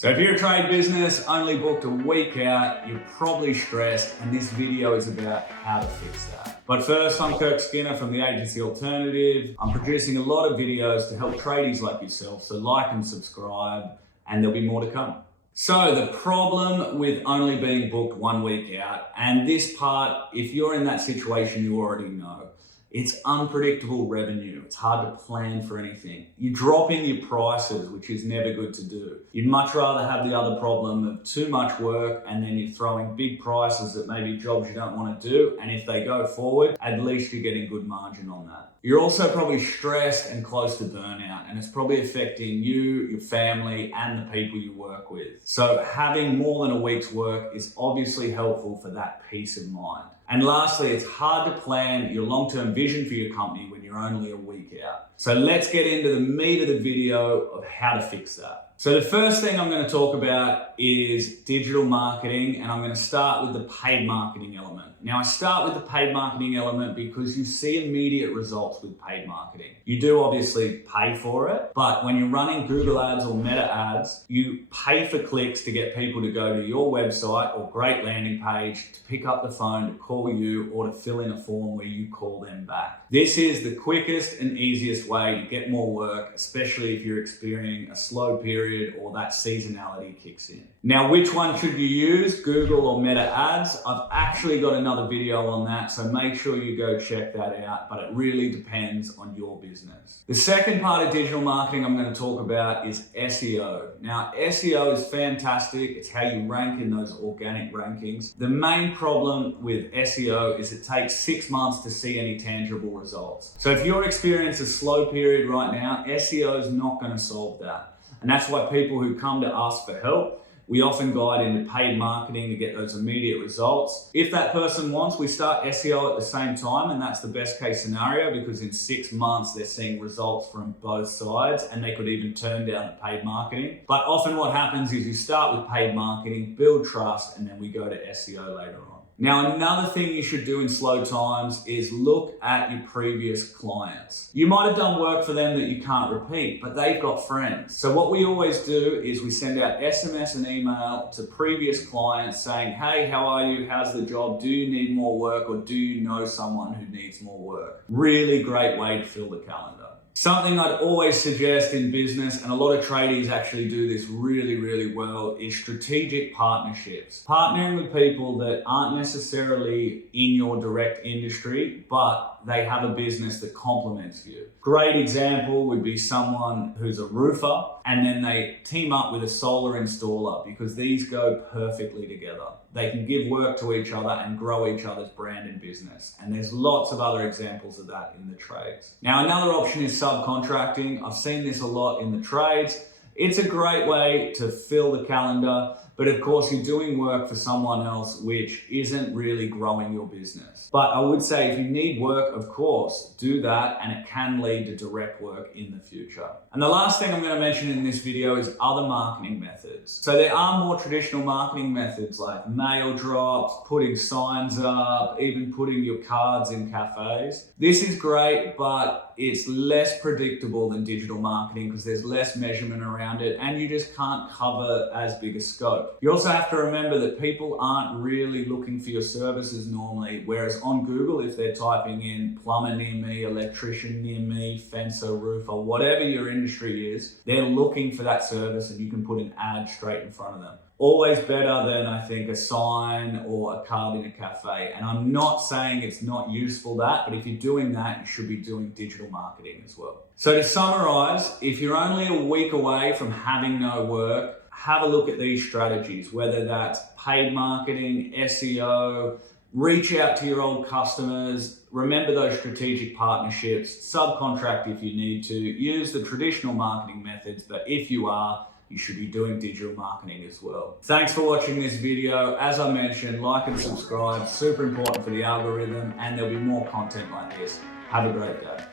So if you're a trade business, only booked a week out, you're probably stressed, and this video is about how to fix that. But first, I'm Kirk Skinner from the agency Alternative. I'm producing a lot of videos to help tradies like yourself, so like and subscribe, and there'll be more to come. So the problem with only being booked 1 week out, and this part, if you're in that situation, you already know. It's unpredictable revenue. It's hard to plan for anything. You're dropping your prices, which is never good to do. You'd much rather have the other problem of too much work and then you're throwing big prices at maybe jobs you don't want to do. And if they go forward, at least you're getting good margin on that. You're also probably stressed and close to burnout, and it's probably affecting you, your family, and the people you work with. So having more than a week's work is obviously helpful for that peace of mind. And lastly, it's hard to plan your long-term vision for your company when you're only a week out. So let's get into the meat of the video of how to fix that. So the first thing I'm going to talk about is digital marketing, and I'm going to start with the paid marketing element. Now I start with the paid marketing element because you see immediate results with paid marketing. You do obviously pay for it, but when you're running Google ads or Meta ads, you pay for clicks to get people to go to your website or great landing page, to pick up the phone, to call you, or to fill in a form where you call them back. This is the quickest and easiest way to get more work, especially if you're experiencing a slow period or that seasonality kicks in. Now, which one should you use, Google or Meta ads? I've actually got another video on that, so make sure you go check that out, but it really depends on your business. The second part of digital marketing I'm going to talk about is SEO. Now, SEO is fantastic. It's how you rank in those organic rankings. The main problem with SEO is it takes 6 months to see any tangible results. So if you're experiencing a slow period right now, SEO is not going to solve that. And that's why people who come to us for help, we often guide into paid marketing to get those immediate results. If that person wants, we start SEO at the same time, and that's the best case scenario because in 6 months they're seeing results from both sides, and they could even turn down the paid marketing. But often what happens is you start with paid marketing, build trust, and then we go to SEO later on. Now, another thing you should do in slow times is look at your previous clients. You might have done work for them that you can't repeat, but they've got friends. So what we always do is we send out SMS and email to previous clients saying, hey, how are you? How's the job? Do you need more work, or do you know someone who needs more work? Really great way to fill the calendar. Something I'd always suggest in business, and a lot of tradies actually do this really well, is strategic partnerships. Partnering with people that aren't necessarily in your direct industry, but they have a business that complements you. Great example would be someone who's a roofer, and then they team up with a solar installer because these go perfectly together. They can give work to each other and grow each other's brand and business. And there's lots of other examples of that in the trades. Now, another option is subcontracting. I've seen this a lot in the trades. It's a great way to fill the calendar, but of course you're doing work for someone else which isn't really growing your business. But I would say if you need work, of course, do that, and it can lead to direct work in the future. And the last thing I'm going to mention in this video is other marketing methods. So there are more traditional marketing methods like mail drops, putting signs up, even putting your cards in cafes. This is great, but it's less predictable than digital marketing because there's less measurement around it, and you just can't cover as big a scope. You also have to remember that people aren't really looking for your services normally, whereas on Google, if they're typing in plumber near me, electrician near me, fencer, roofer, whatever your industry is, they're looking for that service, and you can put an ad straight in front of them. Always better than, I think, a sign or a card in a cafe. And I'm not saying it's not useful that, but if you're doing that, you should be doing digital marketing as well. So to summarize, if you're only a week away from having no work, have a look at these strategies, whether that's paid marketing, SEO, reach out to your old customers, remember those strategic partnerships, subcontract if you need to, use the traditional marketing methods, but if you are, you should be doing digital marketing as well. Thanks for watching this video. As I mentioned, like and subscribe, super important for the algorithm, and there'll be more content like this. Have a great day.